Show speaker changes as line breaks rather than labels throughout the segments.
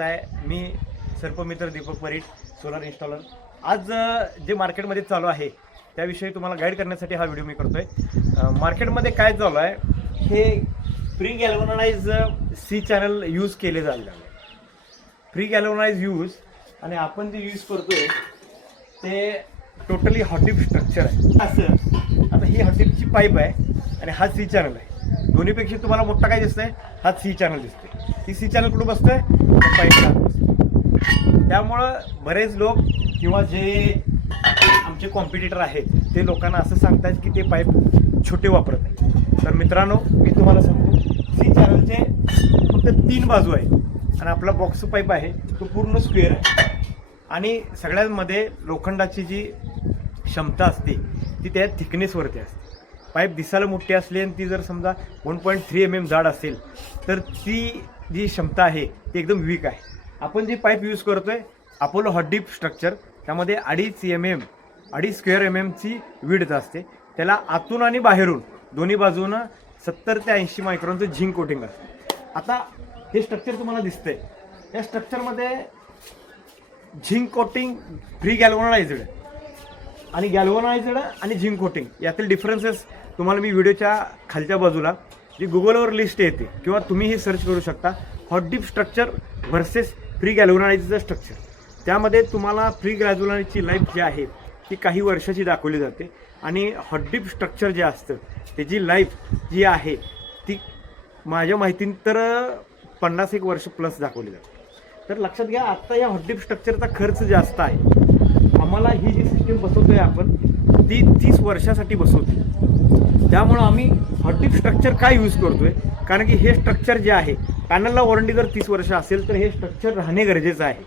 आहे. मी सर्पमित्र दीपक परीट सोलर इन्स्टॉलर आज जे मार्केटमध्ये चालू आहे त्याविषयी तुम्हाला गाईड करण्यासाठी हा व्हिडिओ मी करतोय. अ, मार्केटमध्ये काय चालू आहे हे pre galvanize C channel use केले जायला लागले प्री गॅल्वनाइज यूज आणि आपण जे यूज करतोय ते टोटली हॉटिप स्ट्रक्चर आहे. असं. आता ही हॉटिपची पाईप आहे आणि हा सी चॅनल आहे. दोन्हीपेक्षा तुम्हाला मोठा काय दिसतंय? हा सी चॅनल दिसते ही सी चॅनल कुठं बसतोय? पाईपला त्यामुळं बरेच लोक किंवा जे आमचे कॉम्पिटिटर आहेत ते लोकांना असं सांगतात की ते पाईप छोटे वापरत नाही तर मित्रांनो मी तुम्हाला सांगतो सी चॅनलचे फक्त तीन बाजू आहेत. आणि आपला बॉक्स पाईप आहे तो पूर्ण स्क्वेअर आहे. आणि सगळ्यांमध्ये लोखंडाची जी क्षमता असते ती त्या थिकनेसवरती असते. पाईप दिसायला मोठी असली आणि ती जर समजा one point three M M जाड असेल तर ती जी क्षमता आहे ती एकदम वीक आहे. आपण जी पाईप यूज करतो आहे अपोलो हॉडीप स्ट्रक्चर त्यामध्ये अडीच एम एम अडीच स्क्वेअर एम एमची विड्थ असते. त्याला आतून आणि बाहेरून दोन्ही बाजूनं सत्तर ते ऐंशी मायक्रॉनचं झिंक कोटिंग असतं. आता हे स्ट्रक्चर तुम्हाला दिसतंय. या स्ट्रक्चरमध्ये झिंक कोटिंग फ्री गॅल्वनाइज्ड आणि गॅल्वनायझड आणि झिंक कोटिंग यातील डिफरन्सेस तुम्हाला मी व्हिडिओच्या खालच्या बाजूला जी गुगलवर लिस्ट येते किंवा तुम्ही हे सर्च करू शकता. Hot dip structure versus pre गॅल्वनाइजचं structure त्यामध्ये तुम्हाला फ्री गॅल्वनाइजची लाईफ जी आहे ती काही वर्षाची दाखवली जाते. आणि हॉट डीप स्ट्रक्चर जे असतं त्याची लाईफ जी आहे ती माझ्या माहितीनं तर पन्नास एक वर्ष प्लस दाखवली जाते. तर लक्षात घ्या आत्ता या हॉट डीप स्ट्रक्चरचा खर्च जास्त आहे. आम्हाला ही जी सिस्टीम बसवतोय आपण ती तीस वर्षासाठी बसवतो त्यामुळं आम्ही हॉटडीप स्ट्रक्चर काय यूज करतोय? कारण की हे स्ट्रक्चर जे आहे पॅनलला वॉरंटी जर तीस वर्ष असेल तर हे स्ट्रक्चर राहणे गरजेचं आहे.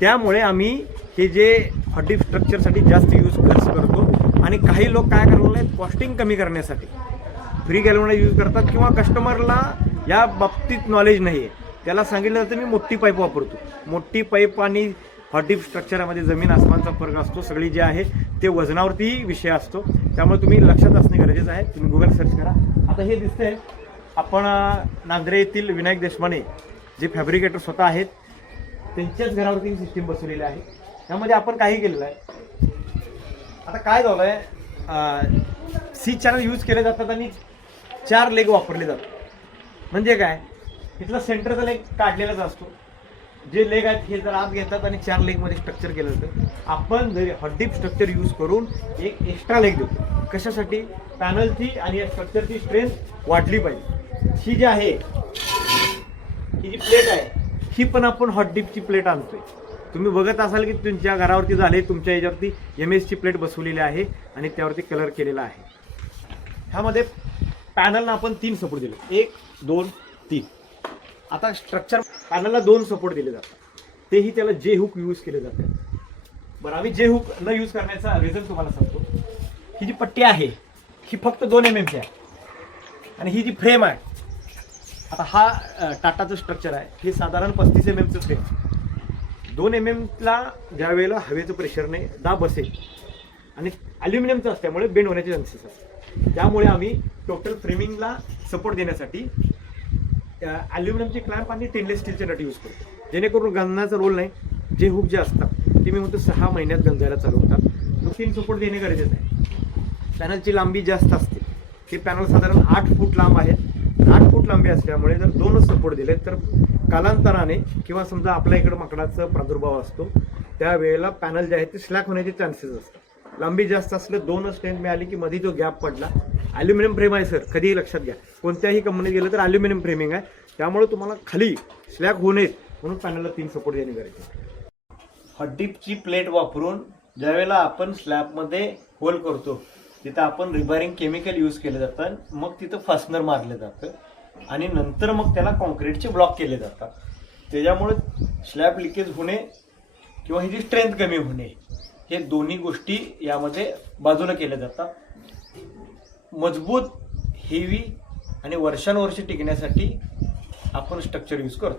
त्यामुळे आम्ही हे जे हॉटडीप स्ट्रक्चरसाठी जास्त यूज खर्च करतो आणि काही लोक काय करायला कॉस्टिंग कमी करण्यासाठी. फ्री गॅलवना यूज करतात किंवा कस्टमरला या बाबतीत नॉलेज नाही आहे त्याला सांगितलं जातं मी मोठी पाईप वापरतो. मोठी पाईप आणि हॉटिप स्ट्रक्चरामध्ये जमीन आसमानचा फरक असतो सगळी जे आहे ते वजनावरती विषय असतो. त्यामुळे तुम्ही लक्षात असणे गरजेचं आहे. तुम्ही गुगल सर्च करा. आता हे दिसतंय आपण अं, नांद्रे येथील विनायक देशमाने जे फॅब्रिकेटर स्वतः आहेत त्यांच्याच घरावरती सिस्टीम बसवलेली आहे. त्यामध्ये आपण काही केलेलं आहे. आता काय झालं आहे सी चॅनल यूज केले जातात आणि चार लेग वापरले जातात. म्हणजे काय? इथला सेंटरचा लेग काढलेलाच असतो. जे लेग आहेत हे जर आत घेतात आणि चार लेगमध्ये स्ट्रक्चर केलं जातं आपण जरी हड्डीप स्ट्रक्चर यूज करून एक एक्स्ट्रा लेग देतो. कशासाठी? पॅनलची आणि या स्ट्रक्चरची स्ट्रेंथ वाढली पाहिजे. ही जी आहे ही जी प्लेट आहे ही पण आपण हॉटडीपची प्लेट आणतोय. तुम्ही बघत असाल की तुमच्या घरावरती झाले तुमच्या याच्यावरती एम एसची प्लेट बसवलेली आहे आणि त्यावरती कलर केलेला आहे. ह्यामध्ये पॅनलना आपण तीन सपोर्ट दिले. एक दोन तीन. आता स्ट्रक्चर कानाला दोन सपोर्ट दिले जातात. तेही त्याला जे हुक यूज केले जाते. बरं आम्ही जे हुक न यूज करण्याचा रिझन तुम्हाला सांगतो. ही जी पट्टी आहे ही फक्त दोन एम एमची आहे. आणि ही जी फ्रेम आहे आता हा टाटाचं स्ट्रक्चर आहे. हे साधारण पस्तीस एम एमचं फ्रेम दोन एम एमला ज्या वेळेला हवेचं प्रेशरने दाब बसेल आणि ॲल्युमिनियमचं असल्यामुळे बेंड होण्याचे चान्सेस असतात. त्यामुळे आम्ही टोटल फ्रेमिंगला सपोर्ट देण्यासाठी ॲल्युमिनियमचे क्लॅम्प आणि स्टेनलेस स्टीलचे नट यूज करतो. जेणेकरून गंजण्याचा रोल नाही. जे हुक जे असतात ते मी म्हणतो सहा महिन्यात गंजायला चालू होतात. मग सपोर्ट देणे गरजेचं आहे. पॅनलची लांबी जास्त असते. हे पॅनल साधारण आठ फूट लांब आहेत आठ फूट लांबी असल्यामुळे जर दोनच सपोर्ट दिले तर कालांतराने किंवा समजा आपल्या इकडं माकडाचा प्रादुर्भाव असतो त्यावेळेला पॅनल जे आहे ते स्लॅक होण्याचे चान्सेस असतात. लांबी जास्त असलं दोनच स्ट्रेंथ मिळाली की मध्ये जो गॅप पडला. ॲल्युमिनियम फ्रेम आहे सर कधीही लक्षात घ्या. कोणत्याही कंपनीत गेलं तर अल्युमिनियम फ्रेमिंग आहे. त्यामुळे तुम्हाला खाली स्लॅग होऊ नयेत म्हणून पॅनलला तीन सपोर्ट देणे गरजेचं आहे. हड्डीपची प्लेट वापरून ज्यावेळेला आपण स्लॅबमध्ये होल करतो तिथं आपण रिबारिंग केमिकल यूज केलं जातं मग तिथं फास्नर मारलं जातं आणि नंतर मग त्याला कॉन्क्रीटचे ब्लॉक केले जातात. त्याच्यामुळे स्लॅब लिकेज होणे किंवा ह्याची स्ट्रेंथ कमी होणे हे दोन्ही गोष्टी यामध्ये बाजूला केल्या जातात. मजबूत हेवी आणि वर्षानुवर्षे टिकण्यासाठी आपण स्ट्रक्चर यूज करतो.